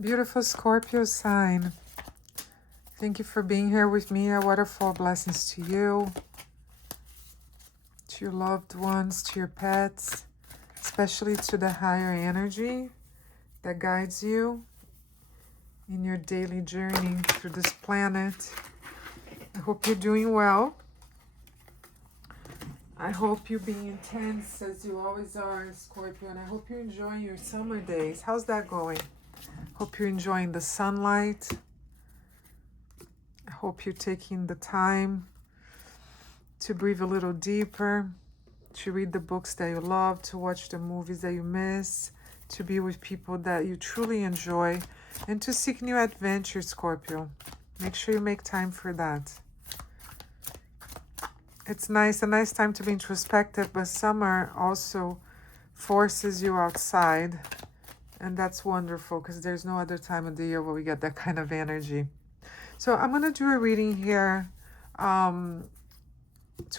Beautiful Scorpio sign. Thank you for being here with me at Waterfall. Blessings to you, to your loved ones, to your pets, especially to the higher energy that guides you in your daily journey through this planet. I hope you're doing well. I hope you're being intense as you always are, Scorpio, and I hope you're enjoying your summer days. How's that going? Hope you're enjoying the sunlight. I hope you're taking the time to breathe a little deeper, to read the books that you love, to watch the movies that you miss, to be with people that you truly enjoy, and to seek new adventures, Scorpio. Make sure you make time for that. It's a nice time to be introspective, but summer also forces you outside, and that's wonderful because there's no other time of the year where we get that kind of energy. So I'm going to do a reading here to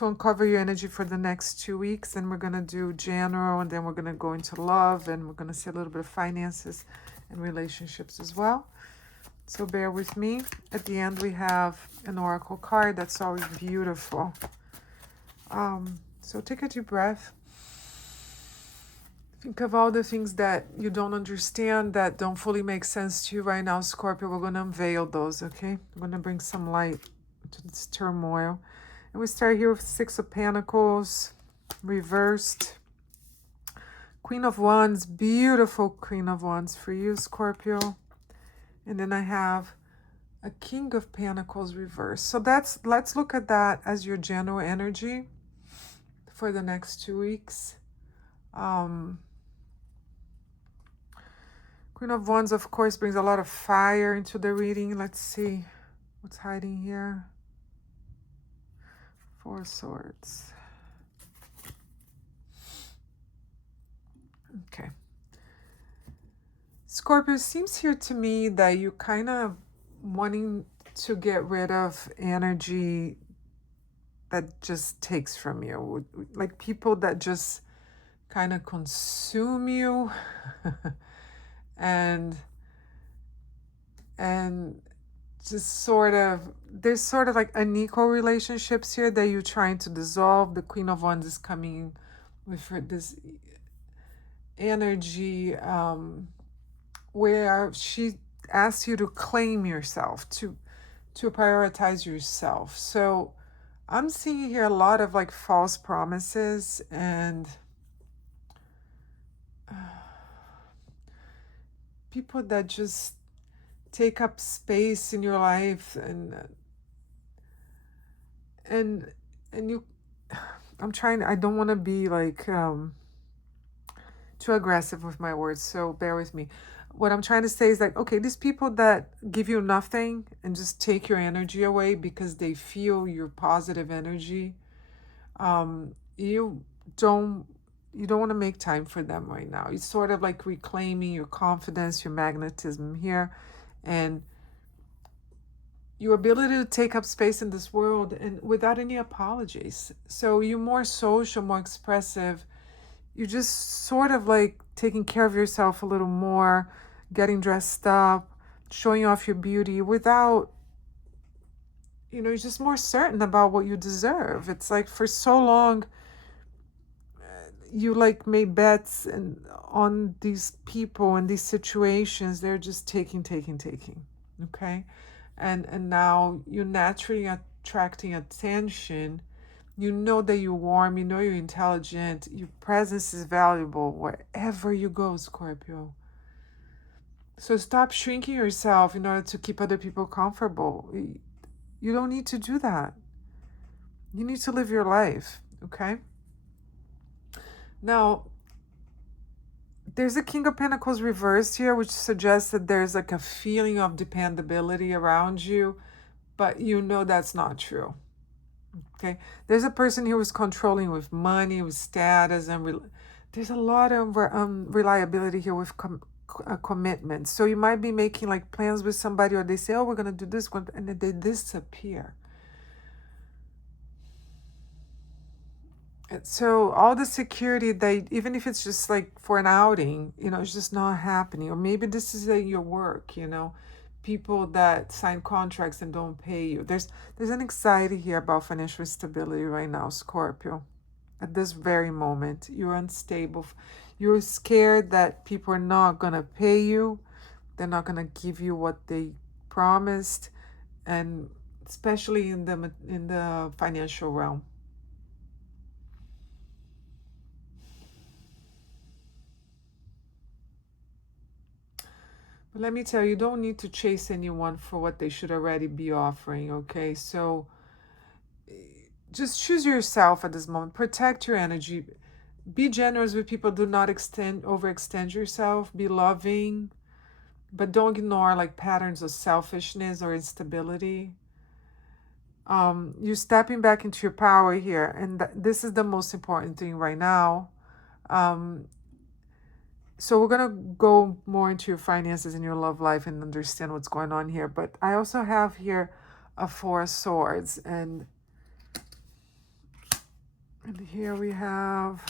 uncover your energy for the next 2 weeks, and we're going to do general, and then we're going to go into love, and we're going to see a little bit of finances and relationships as well. So bear with me. At the end we have an oracle card. That's always beautiful. So take a deep breath. Think of all the things that you don't understand, that don't fully make sense to you right now, Scorpio. We're going to unveil those, okay? We're going to bring some light to this turmoil. And we start here with Six of Pentacles, reversed. Queen of Wands, beautiful Queen of Wands for you, Scorpio. And then I have a King of Pentacles reversed. So let's look at that as your general energy for the next 2 weeks. Queen of Wands, of course, brings a lot of fire into the reading. Let's see what's hiding here. Four Swords. Okay. Scorpio, it seems here to me that you kind of wanting to get rid of energy that just takes from you. Like people that just kind of consume you and just sort of, there's sort of like unequal relationships here that you're trying to dissolve. The Queen of Wands is coming with this energy where she asks you to claim yourself, to prioritize yourself. So I'm seeing here a lot of like false promises and people that just take up space in your life and you, I don't want to be like too aggressive with my words, so bear with me. What I'm trying to say is like, okay, these people that give you nothing and just take your energy away because they feel your positive energy, you don't want to make time for them right now. It's sort of like reclaiming your confidence, your magnetism here, and your ability to take up space in this world and without any apologies. So you're more social, more expressive. You're just sort of like taking care of yourself a little more, getting dressed up, showing off your beauty without, you're just more certain about what you deserve. It's like for so long, you like made bets on these people and these situations. They're just taking, okay? And now you're naturally attracting attention. You know that you're warm, you know you're intelligent, your presence is valuable wherever you go, Scorpio. So stop shrinking yourself in order to keep other people comfortable. You don't need to do that. You need to live your life, okay? Now, there's a King of Pentacles reversed here, which suggests that there's like a feeling of dependability around you, but you know that's not true. Okay, there's a person here who's controlling with money, with status, and there's a lot of reliability here with commitment. So you might be making like plans with somebody, or they say, oh, we're going to do this one, and they disappear. So all the security, they, even if it's just like for an outing, it's just not happening. Or maybe this is your work, people that sign contracts and don't pay you. There's an anxiety here about financial stability right now, Scorpio. At this very moment, you're unstable. You're scared that people are not gonna pay you. They're not gonna give you what they promised, and especially in the financial realm. But let me tell you, you don't need to chase anyone for what they should already be offering, okay? So just choose yourself at this moment. Protect your energy. Be generous with people. Do not overextend yourself. Be loving, but don't ignore like patterns of selfishness or instability. You're stepping back into your power here, and this is the most important thing right now. Um, so we're gonna go more into your finances and your love life and understand what's going on here. But I also have here a Four of Swords, and here we have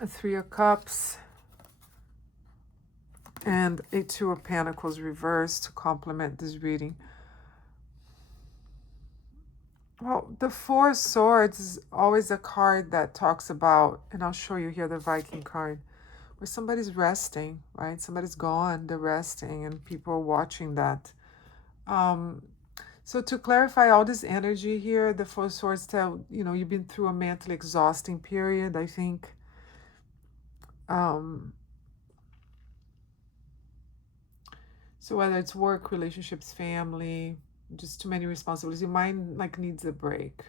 a Three of Cups and a Two of Pentacles reversed to complement this reading. Well, the Four of Swords is always a card that talks about, and I'll show you here the Viking card, where somebody's resting, right? Somebody's gone, they're resting, and people are watching that. So to clarify all this energy here, the Four of Swords tell, you've been through a mentally exhausting period, I think. So whether it's work, relationships, family, just too many responsibilities, your mind like needs a break.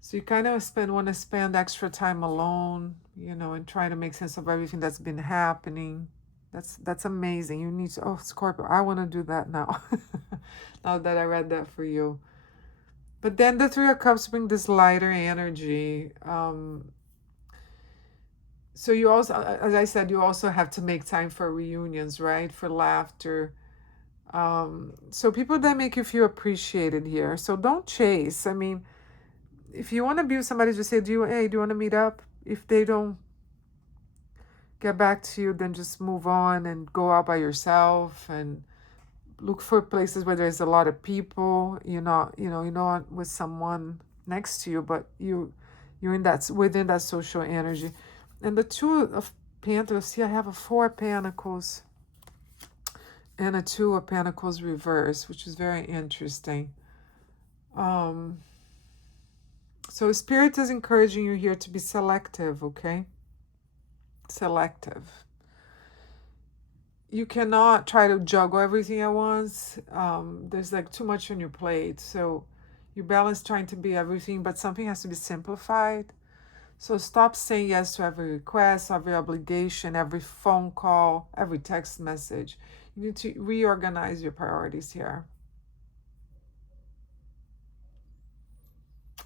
So you kind of want to spend extra time alone, and try to make sense of everything that's been happening. That's amazing. You need to, oh, Scorpio, I want to do that now. Now that I read that for you. But then the Three of Cups bring this lighter energy. So you also, as I said, you also have to make time for reunions, right? For laughter. So people that make you feel appreciated here. So don't chase. I mean, if you want to be with somebody, just say, do you want to meet up? If they don't get back to you, then just move on and go out by yourself and look for places where there's a lot of people. You're not with someone next to you, but you're within that social energy. And the Two of Pentacles, here I have a Four of Pentacles and a Two of Pentacles reverse, which is very interesting. So Spirit is encouraging you here to be selective, okay? Selective. You cannot try to juggle everything at once. There's like too much on your plate. So you balance trying to be everything, but something has to be simplified. So stop saying yes to every request, every obligation, every phone call, every text message. You need to reorganize your priorities here.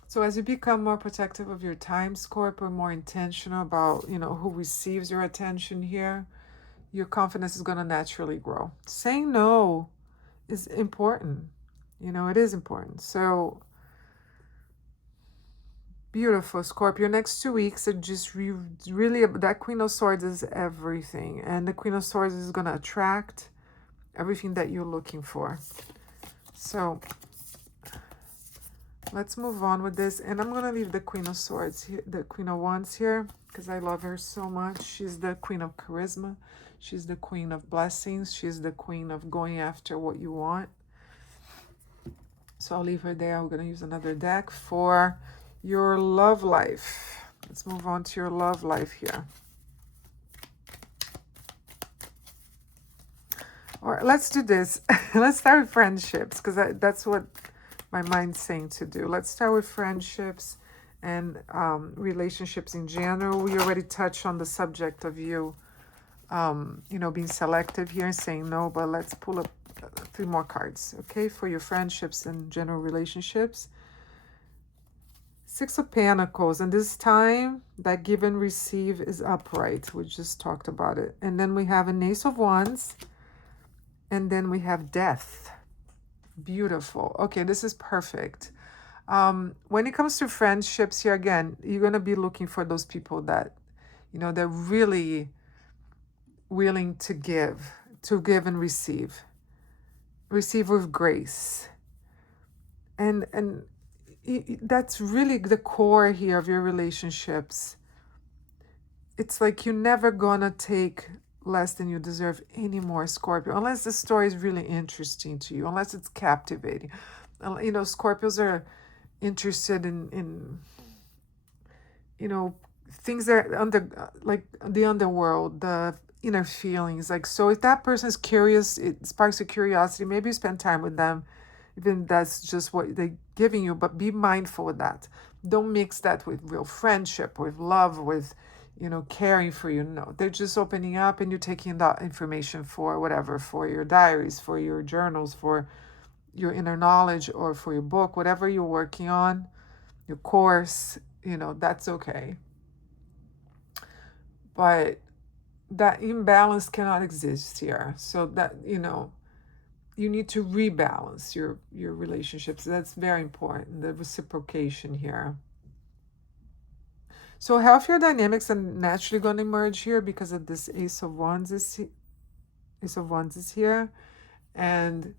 So as you become more protective of your time, Scorpio, more intentional about, who receives your attention here, your confidence is going to naturally grow. Saying no is important. It is important. So beautiful, Scorpio. Next 2 weeks are just really, that Queen of Swords is everything. And the Queen of Swords is going to attract everything that you're looking for. So let's move on with this. And I'm going to leave the Queen of Swords here, the Queen of Wands here, because I love her so much. She's the Queen of Charisma. She's the Queen of Blessings. She's the Queen of going after what you want. So I'll leave her there. I'm going to use another deck for your love life. Let's move on to your love life here. Or let's do this. Let's start with friendships, because that's what my mind's saying to do. Let's start with friendships and relationships in general. We already touched on the subject of you, being selective here and saying no, but let's pull up 3 more cards, okay, for your friendships and general relationships. Six of Pentacles, and this time that give and receive is upright. We just talked about it. And then we have an Ace of Wands, and then we have Death. Beautiful. Okay, this is perfect. When it comes to friendships here, again, you're going to be looking for those people that, they're really willing to give and receive with grace. And that's really the core here of your relationships. It's like you're never gonna take less than you deserve anymore, Scorpio, unless the story is really interesting to you, unless it's captivating. Scorpios are interested in things that are like the underworld, the inner feelings. Like, so if that person is curious, it sparks your curiosity. Maybe you spend time with them, even that's just what they're giving you, but be mindful of that. Don't mix that with real friendship, with love, with caring for you. No, they're just opening up, and you're taking that information for whatever, for your diaries, for your journals, for your inner knowledge, or for your book, whatever you're working on, your course, that's okay. But that imbalance cannot exist here. So that, you need to rebalance your relationships. That's very important, the reciprocation here. So healthier dynamics are naturally going to emerge here because of this Ace of Wands is here. And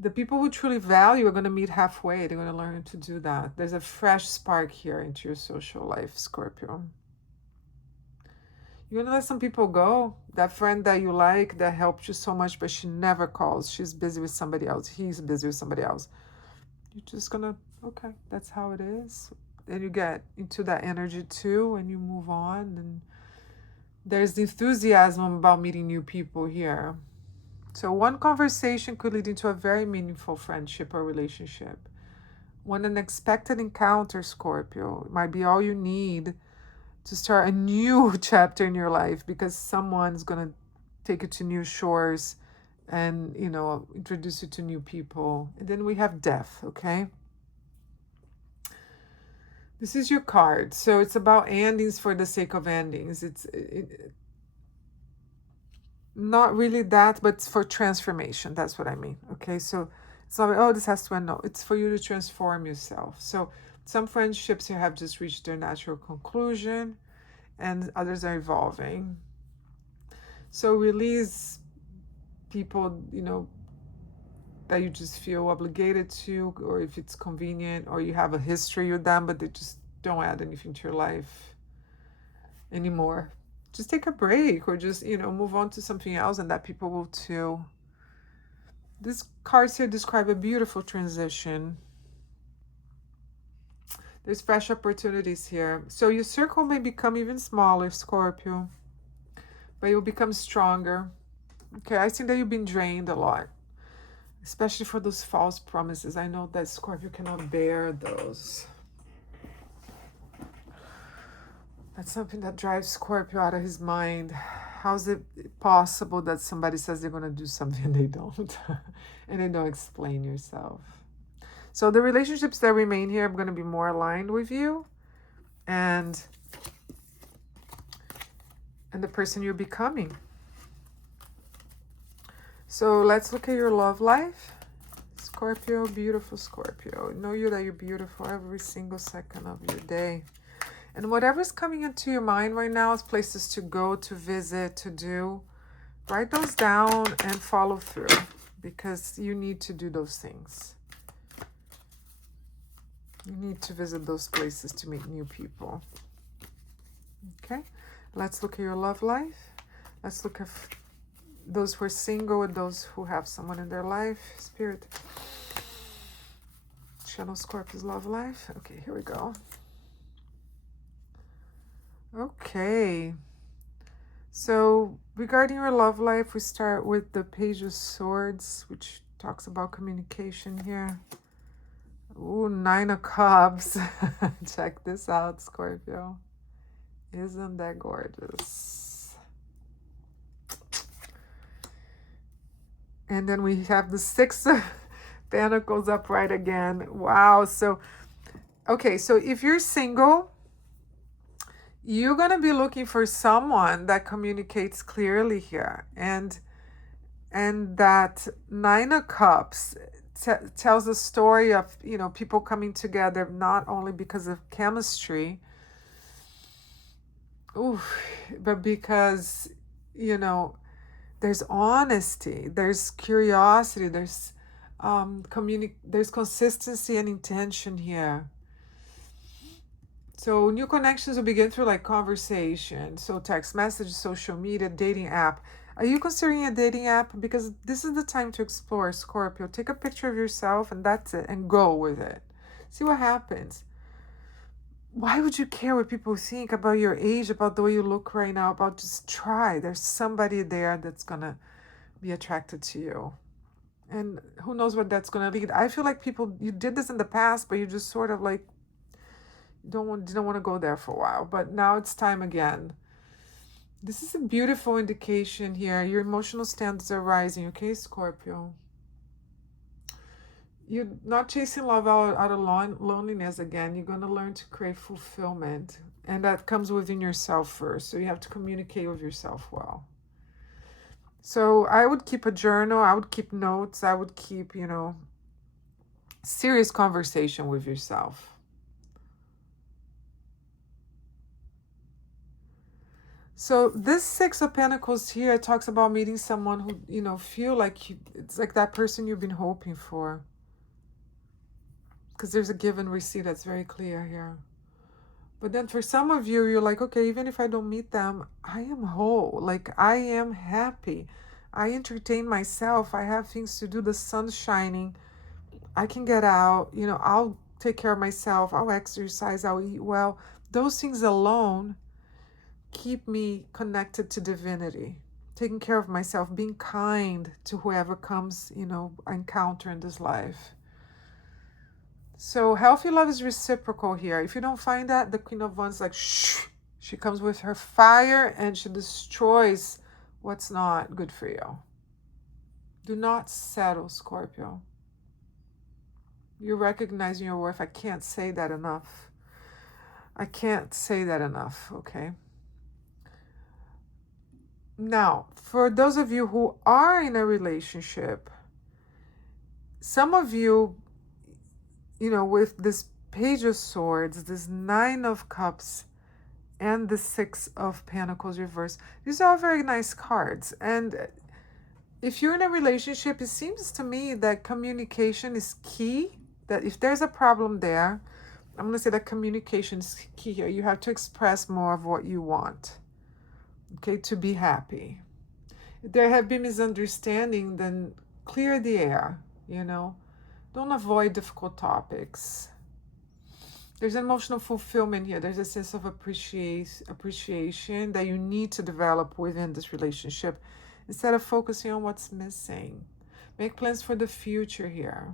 the people who truly value are going to meet halfway. They're going to learn to do that. There's a fresh spark here into your social life, Scorpio. You're going to let some people go. That friend that you like, that helped you so much, but she never calls. She's busy with somebody else. He's busy with somebody else. You're just going to, okay, that's how it is. Then you get into that energy too, and you move on. And there's the enthusiasm about meeting new people here. So one conversation could lead into a very meaningful friendship or relationship. One unexpected encounter, Scorpio, might be all you need to start a new chapter in your life, because someone's going to take you to new shores and, introduce you to new people. And then we have death, okay? This is your card. So it's about endings for the sake of endings. It's not really that, but it's for transformation. That's what I mean. Okay, so it's not, oh, this has to end. No, it's for you to transform yourself. So some friendships you have just reached their natural conclusion, and others are evolving. So release people, that you just feel obligated to, or if it's convenient, or you have a history with them, but they just don't add anything to your life anymore. Just take a break, or just, move on to something else, and that people will too. These cards here describe a beautiful transition. There's fresh opportunities here. So your circle may become even smaller, Scorpio, but you'll become stronger. Okay, I think that you've been drained a lot, especially for those false promises. I know that Scorpio cannot bear those. That's something that drives Scorpio out of his mind. How is it possible that somebody says they're going to do something and they don't? And they don't explain yourself. So the relationships that remain here are going to be more aligned with you and the person you're becoming. So let's look at your love life. Scorpio, beautiful Scorpio. Know you that you're beautiful every single second of your day. And whatever's coming into your mind right now is places to go, to visit, to do. Write those down and follow through, because you need to do those things. You need to visit those places to meet new people. Okay, let's look at your love life. Let's look at those who are single and those who have someone in their life. Spirit, channel Scorpio's love life. Okay, here we go. Okay, so regarding your love life, we start with the Page of Swords, which talks about communication here. Ooh, 9 of Cups. Check this out, Scorpio. Isn't that gorgeous? And then we have the 6 of Pentacles upright again. Wow. So, okay, so if you're single, you're going to be looking for someone that communicates clearly here. And that 9 of Cups tells the story of, you know, people coming together not only because of chemistry, but because, you know, there's honesty, there's curiosity, there's there's consistency and intention here. So new connections will begin through like conversation, so text message, social media, dating app. Are you considering a dating app? Because this is the time to explore, Scorpio. Take a picture of yourself and that's it, and go with it. See what happens. Why would you care what people think about your age, about the way you look right now? About just try. There's somebody there that's gonna be attracted to you. And who knows what that's gonna lead. I feel like people, you did this in the past, but you just sort of like didn't want to go there for a while. But now it's time again. This is a beautiful indication here. Your emotional standards are rising, okay, Scorpio? You're not chasing love out of loneliness again. You're going to learn to crave fulfillment. And that comes within yourself first. So you have to communicate with yourself well. So I would keep a journal. I would keep notes. I would keep, you know, serious conversation with yourself. So this Six of Pentacles here talks about meeting someone who, you know, feel like it's like that person you've been hoping for. Because there's a give and receive that's very clear here. But then for some of you, you're like, okay, even if I don't meet them, I am whole. Like, I am happy. I entertain myself. I have things to do. The sun's shining. I can get out. You know, I'll take care of myself. I'll exercise. I'll eat well. Those things alone keep me connected to divinity. Taking care of myself. Being kind to whoever comes, you know, I encounter in this life. So healthy love is reciprocal here. If you don't find that, the Queen of Wands, like, shh, she comes with her fire and she destroys what's not good for you. Do not settle, Scorpio. You're recognizing your worth. I can't say that enough. I can't say that enough, okay? Now, for those of you who are in a relationship, some of you, you know, with this Page of Swords, this Nine of Cups, and the Six of Pentacles reversed, these are all very nice cards. And if you're in a relationship, it seems to me that communication is key. That if there's a problem there, I'm going to say that communication is key here. You have to express more of what you want, okay, to be happy. If there have been misunderstanding, then clear the air, you know. Don't avoid difficult topics. There's emotional fulfillment here. There's a sense of appreciation that you need to develop within this relationship instead of focusing on what's missing. Make plans for the future here.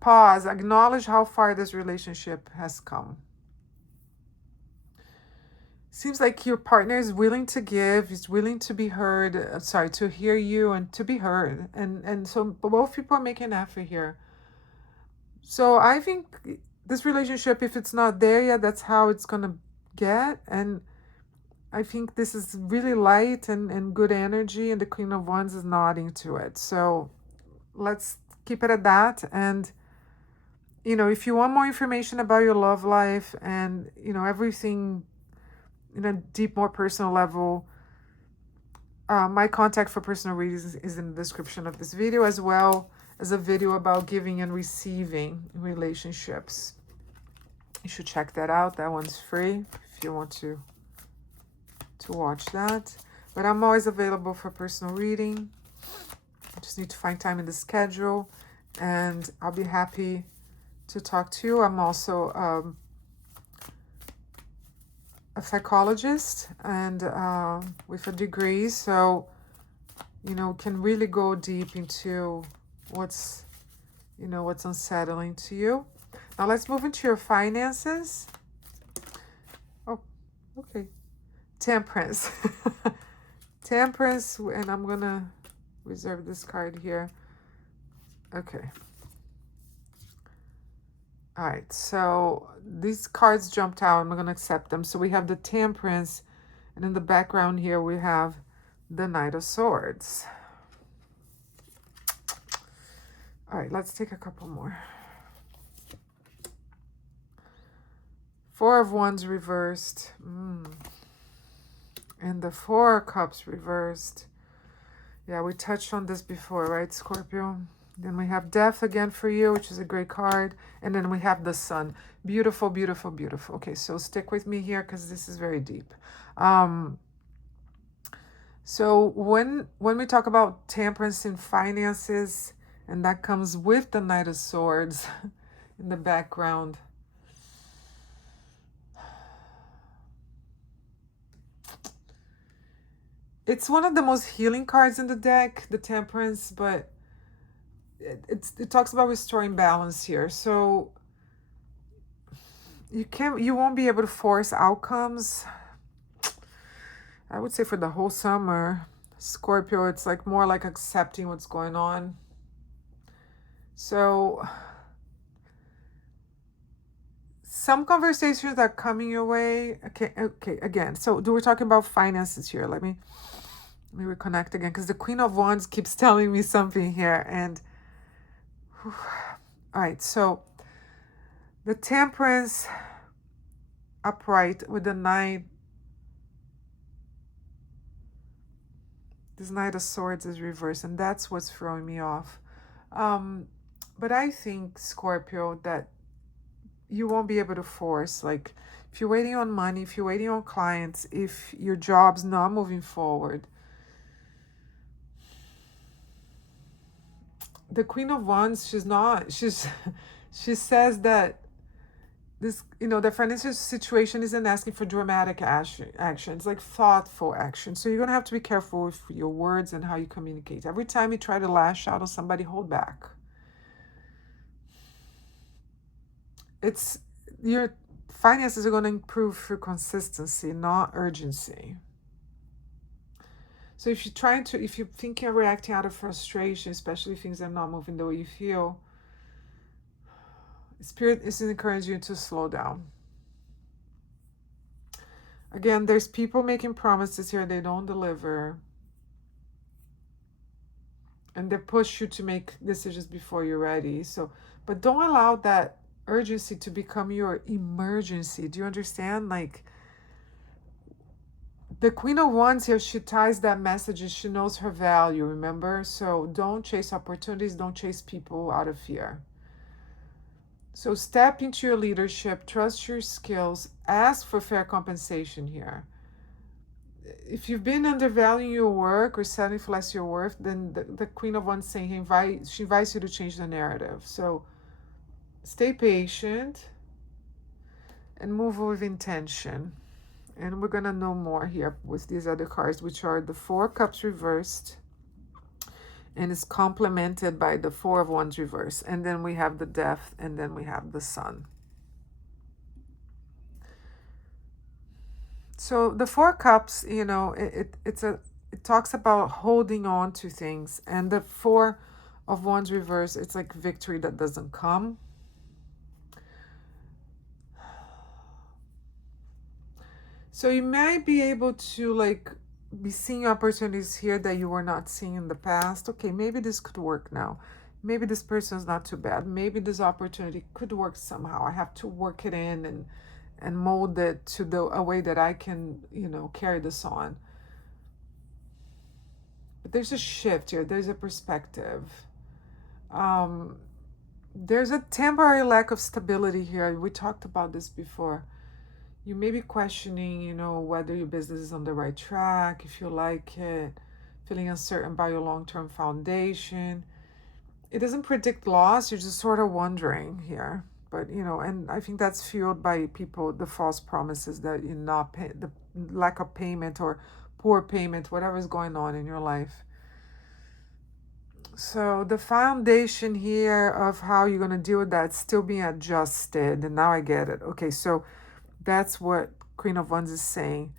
Pause. Acknowledge how far this relationship has come. Seems like your partner is willing to give, is willing to be heard, to hear you and to be heard. And so both people are making an effort here. So I think this relationship, if it's not there yet, that's how it's going to get. And I think this is really light and good energy, and the Queen of Wands is nodding to it. So let's keep it at that. And, you know, if you want more information about your love life and, you know, everything in a deep, more personal level, my contact for personal readings is in the description of this video, as well as a video about giving and receiving in relationships. You should check that out. That one's free if you want to watch that. But I'm always available for personal reading. I just need to find time in the schedule, and I'll be happy to talk to you. I'm also a psychologist and with a degree, so, you know, can really go deep into what's unsettling to you. Now let's move into your finances. Oh, okay. Temperance. Temperance, and I'm gonna reserve this card here. Okay. All right, so these cards jumped out. I'm going to accept them. So we have the Temperance, and in the background here we have the Knight of Swords. All right, let's take a couple more. Four of Wands reversed. And the Four of Cups reversed. Yeah, we touched on this before, right, Scorpio? Then we have Death again for you, which is a great card. And then we have the Sun. Beautiful, beautiful, beautiful. Okay, so stick with me here because this is very deep. So when we talk about temperance in finances, and that comes with the Knight of Swords in the background, it's one of the most healing cards in the deck, the Temperance, but it talks about restoring balance here. So you won't be able to force outcomes. I would say for the whole summer, Scorpio, it's like more like accepting what's going on. So some conversations are coming your way. Okay, again. So we're talking about finances here. Let me reconnect again, because the Queen of Wands keeps telling me something here. And all right, so the Temperance upright with the Knight. This Knight of Swords is reversed, and that's what's throwing me off. But I think, Scorpio, that you won't be able to force. Like, if you're waiting on money, if you're waiting on clients, if your job's not moving forward, the Queen of Wands, she says that this, the financial situation isn't asking for dramatic action. It's like thoughtful action. So you're going to have to be careful with your words and how you communicate. Every time you try to lash out on somebody, hold back. Your finances are going to improve through consistency, not urgency. So if you think you're reacting out of frustration, especially if things are not moving the way you feel, Spirit is encouraging you to slow down. Again, there's people making promises here, they don't deliver. And they push you to make decisions before you're ready. But don't allow that urgency to become your emergency. Do you understand? Like, the Queen of Wands here, she ties that message. She knows her value, remember? So don't chase opportunities. Don't chase people out of fear. So step into your leadership. Trust your skills. Ask for fair compensation here. If you've been undervaluing your work or selling for less your worth, then the Queen of Wands saying she invites you to change the narrative. So stay patient and move with intention. And we're going to know more here with these other cards, which are the Four Cups reversed. And it's complemented by the Four of Wands reversed. And then we have the Death, and then we have the Sun. So the Four Cups, it talks about holding on to things. And the Four of Wands reversed, it's like victory that doesn't come. So you might be able to be seeing opportunities here that you were not seeing in the past. Okay, maybe this could work now. Maybe this person's not too bad. Maybe this opportunity could work somehow. I have to work it in and mold it to a way that I can, carry this on. But there's a shift here. There's a perspective. There's a temporary lack of stability here. We talked about this before. You may be questioning, whether your business is on the right track, if you like it, feeling uncertain about your long-term foundation. It doesn't predict loss. You're just sort of wondering here. But, and I think that's fueled by people, the false promises that you're not pay, the lack of payment or poor payment, whatever is going on in your life. So the foundation here of how you're going to deal with that is still being adjusted. And now I get it. Okay, so that's what Queen of Wands is saying.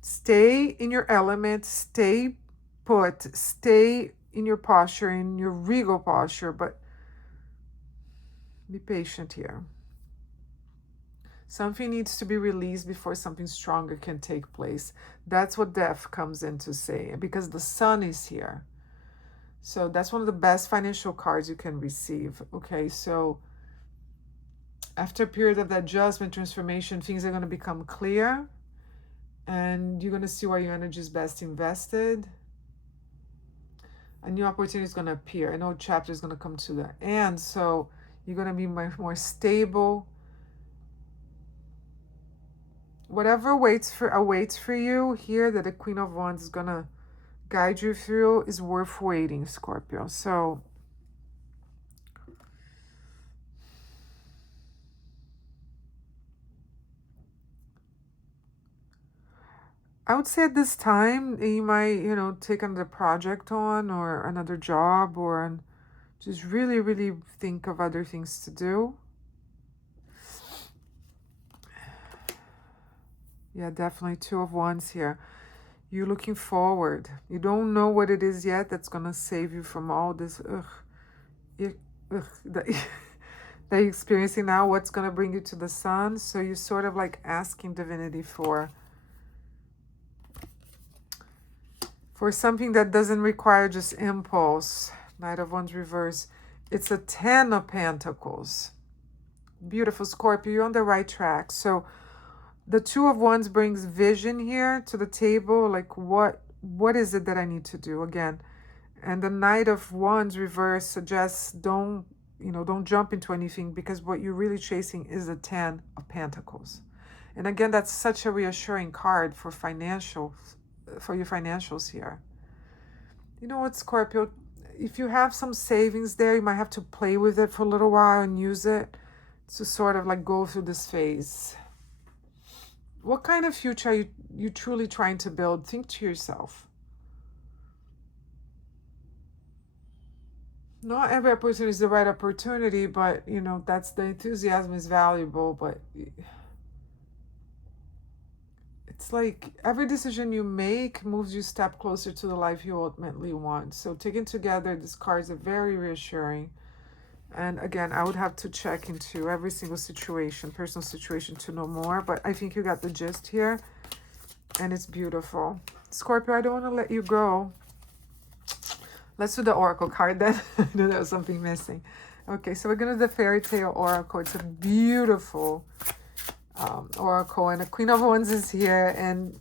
Stay in your element, stay put, stay in your posture, in your regal posture, but be patient here. Something needs to be released before something stronger can take place. That's what Death comes in to say, because the Sun is here. So that's one of the best financial cards you can receive. Okay, so after a period of adjustment, transformation, things are going to become clear. And you're going to see where your energy is best invested. A new opportunity is going to appear. A new chapter is going to come to the end. So you're going to be more stable. Whatever awaits for you here, that the Queen of Wands is going to guide you through, is worth waiting, Scorpio. So I would say at this time, you might, take another project on, or another job, or just really, really think of other things to do. Yeah, definitely Two of Wands here. You're looking forward. You don't know what it is yet that's going to save you from all this that you're experiencing now, what's going to bring you to the sun. So you're sort of like asking divinity for something that doesn't require just impulse. Knight of Wands reverse. It's a 10 of Pentacles. Beautiful, Scorpio. You're on the right track. So the Two of Wands brings vision here to the table. Like, what is it that I need to do? Again, and the Knight of Wands reverse suggests don't jump into anything, because what you're really chasing is the 10 of Pentacles. And again, that's such a reassuring card for your financials here. You know what, Scorpio? If you have some savings there, you might have to play with it for a little while and use it to sort of like go through this phase. What kind of future are you truly trying to build? Think to yourself. Not every opportunity is the right opportunity, but that's the enthusiasm is valuable, but it's like every decision you make moves you a step closer to the life you ultimately want. So taken together, these cards are very reassuring. And again, I would have to check into every single situation, personal situation, to know more. But I think you got the gist here. And it's beautiful. Scorpio, I don't want to let you go. Let's do the Oracle card then. I knew there was something missing. Okay, so we're going to do the Fairy Tale Oracle. It's a beautiful Oracle. And the Queen of Wands is here. And,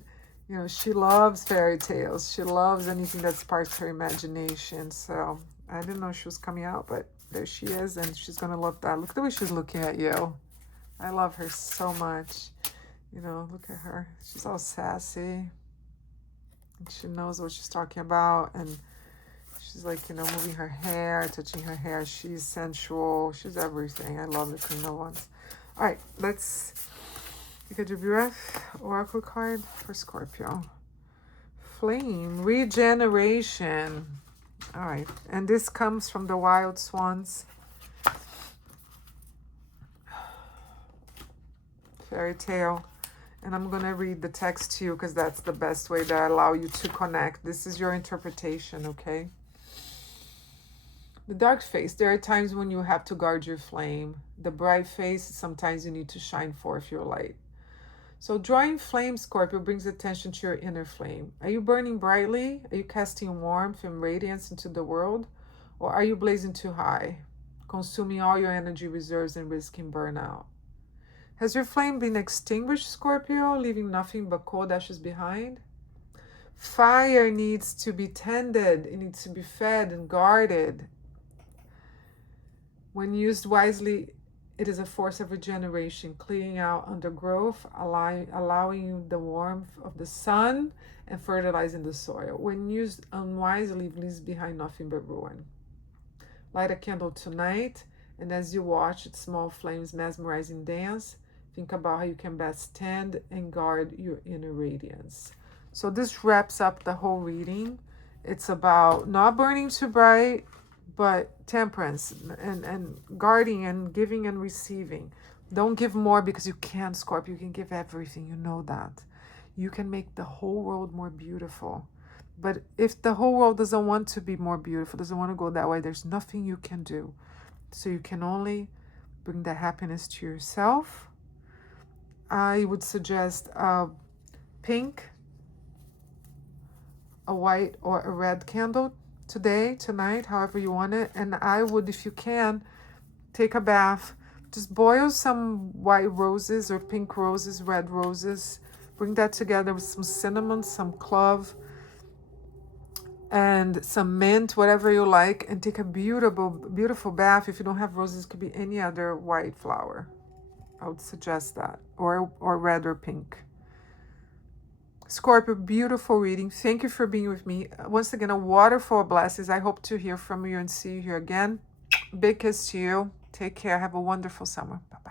she loves fairy tales. She loves anything that sparks her imagination. So I didn't know she was coming out, but there she is, and she's going to love that. Look at the way she's looking at you. I love her so much. Look at her. She's all sassy. And she knows what she's talking about. And she's like, moving her hair, touching her hair. She's sensual. She's everything. I love the Queen of Wands. All right, let's take a deep breath. Oracle card for Scorpio. Flame, regeneration. All right, and this comes from the Wild Swans. Fairy tale. And I'm going to read the text to you because that's the best way that I allow you to connect. This is your interpretation, okay? The dark face. There are times when you have to guard your flame. The bright face, sometimes you need to shine forth your light. So drawing flame, Scorpio, brings attention to your inner flame. Are you burning brightly? Are you casting warmth and radiance into the world? Or are you blazing too high, consuming all your energy reserves and risking burnout? Has your flame been extinguished, Scorpio, leaving nothing but cold ashes behind? Fire needs to be tended. It needs to be fed and guarded. When used wisely, it is a force of regeneration, clearing out undergrowth, allowing the warmth of the sun, and fertilizing the soil. When used unwisely, it leaves behind nothing but ruin. Light a candle tonight, and as you watch its small flames mesmerizing dance, think about how you can best tend and guard your inner radiance. So this wraps up the whole reading. It's about not burning too bright, but temperance and guarding and giving and receiving. Don't give more because you can't, Scorpio. You can give everything. You know that. You can make the whole world more beautiful. But if the whole world doesn't want to be more beautiful, doesn't want to go that way, there's nothing you can do. So you can only bring that happiness to yourself. I would suggest pink, a white or a red candle today, tonight, however you want it. And I would, if you can, take a bath. Just boil some white roses or pink roses, red roses. Bring that together with some cinnamon, some clove, and some mint, whatever you like, and take a beautiful, beautiful bath. If you don't have roses, it could be any other white flower. I would suggest that, or red or pink. Scorpio, beautiful reading. Thank you for being with me. Once again, a waterfall of blessings. I hope to hear from you and see you here again. Big kiss to you. Take care. Have a wonderful summer. Bye-bye.